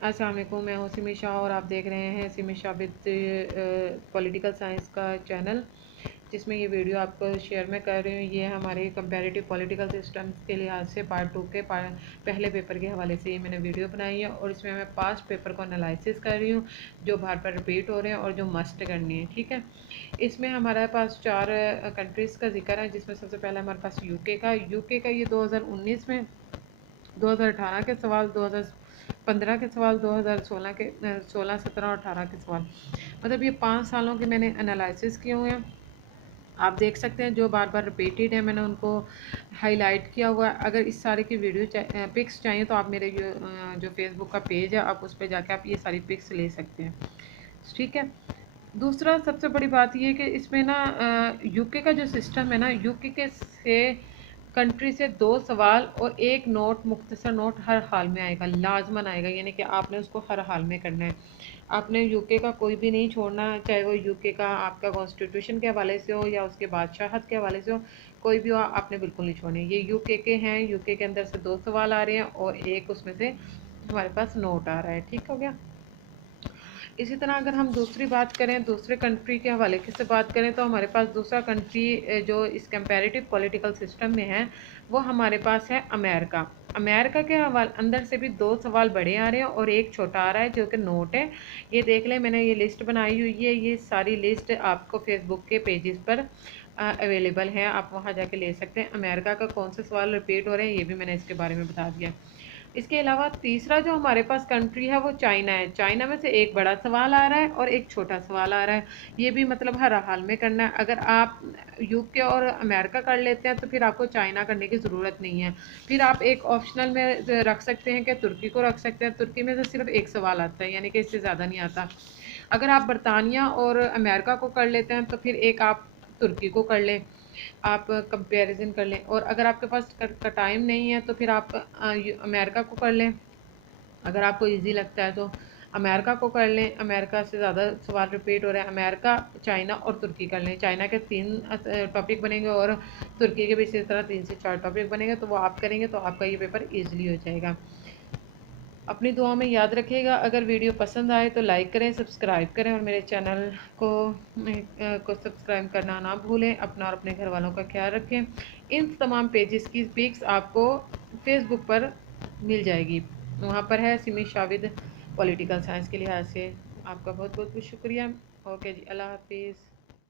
अस्सलाम वालेकुम, मैं हूँ सिमी शाह और आप देख रहे हैं Simi Shah with political science का चैनल, जिसमें ये वीडियो आपको शेयर में कर रही हूँ। ये हमारे कंपैरेटिव पॉलिटिकल सिस्टम्स के लिहाज से पार्ट 2 के पहले पेपर के हवाले से ये मैंने वीडियो बनाई है और इसमें मैं पास्ट पेपर को एनालिसिस कर रही हूँ, जो बार बार रिपीट हो रहे हैं और जो मस्ट करनी है। ठीक है, इसमें हमारे पास 4 कंट्रीज़ का जिक्र है, जिसमें सबसे पहले हमारे पास यूके का ये 2019 में, 2018 के सवाल, 2015 के सवाल, 2016 के 16, 17 और 18 के सवाल, मतलब ये 5 सालों के मैंने एनालिसिस किए हुए हैं। आप देख सकते हैं जो बार बार रिपीटेड है, मैंने उनको हाईलाइट किया हुआ है। अगर इस सारे की वीडियो पिक्स चाहिए तो आप मेरे जो फेसबुक का पेज है, आप उस पर जाके आप ये सारी पिक्स ले सकते हैं। ठीक है, दूसरा सबसे बड़ी बात ये है कि इसमें ना यूके का जो सिस्टम है ना, यूके के से कंट्री से 2 सवाल और 1 नोट, मुख्तसर नोट हर हाल में आएगा, लाजमन आएगा, यानी कि आपने उसको हर हाल में करना है। आपने यूके का कोई भी नहीं छोड़ना, चाहे वो यूके का आपका कॉन्स्टिट्यूशन के हवाले से हो या उसके बादशाहत के हवाले से हो, कोई भी हो, आपने बिल्कुल नहीं छोड़ने। ये यूके के हैं, यूके के अंदर से 2 सवाल आ रहे हैं और एक उसमें से हमारे पास नोट आ रहा है। ठीक हो गया। इसी तरह अगर हम दूसरी बात करें, दूसरे कंट्री के हवाले से बात करें, तो हमारे पास दूसरा कंट्री जो इस कंपैरेटिव पॉलिटिकल सिस्टम में है, वो हमारे पास है अमेरिका। अमेरिका के हवाले अंदर से भी 2 सवाल बड़े आ रहे हैं और एक छोटा आ रहा है, जो कि नोट है। ये देख लें, मैंने ये लिस्ट बनाई हुई है, ये सारी लिस्ट आपको फेसबुक के पेजेस पर अवेलेबल है, आप वहाँ जाके ले सकते हैं। अमेरिका का कौन से सवाल रिपीट हो रहे हैं, ये भी मैंने इसके बारे में बता दिया। इसके अलावा तीसरा जो हमारे पास कंट्री है वो चाइना है। चाइना में से एक बड़ा सवाल आ रहा है और एक छोटा सवाल आ रहा है। ये भी मतलब हर हाल में करना है। अगर आप यूके और अमेरिका कर लेते हैं तो फिर आपको चाइना करने की ज़रूरत नहीं है। फिर आप एक ऑप्शनल में रख सकते हैं कि तुर्की को रख सकते हैं। तुर्की में से सिर्फ एक सवाल आता है, यानी कि इससे ज़्यादा नहीं आता। अगर आप बरतानिया और अमेरिका को कर लेते हैं तो फिर एक आप तुर्की को कर लें, आप कंपैरिजन कर लें। और अगर आपके पास का टाइम नहीं है तो फिर आप अमेरिका को कर लें। अगर आपको इजी लगता है तो अमेरिका को कर लें, अमेरिका से ज़्यादा सवाल रिपीट हो रहे हैं। अमेरिका, चाइना और तुर्की कर लें। चाइना के 3 टॉपिक बनेंगे और तुर्की के भी इसी तरह 3 से 4 टॉपिक बनेंगे, तो वो आप करेंगे तो आपका ये पेपर ईजिली हो जाएगा। अपनी दुआ में याद रखिएगा। अगर वीडियो पसंद आए तो लाइक करें, सब्सक्राइब करें और मेरे चैनल को सब्सक्राइब करना ना भूलें। अपना और अपने घर वालों का ख्याल रखें। इन तमाम पेजेस की पिक्स आपको फेसबुक पर मिल जाएगी, वहाँ पर है सिमी शाविद पॉलिटिकल साइंस के लिहाज से। आपका बहुत बहुत शुक्रिया। ओके जी, अल्लाह हाफिज़।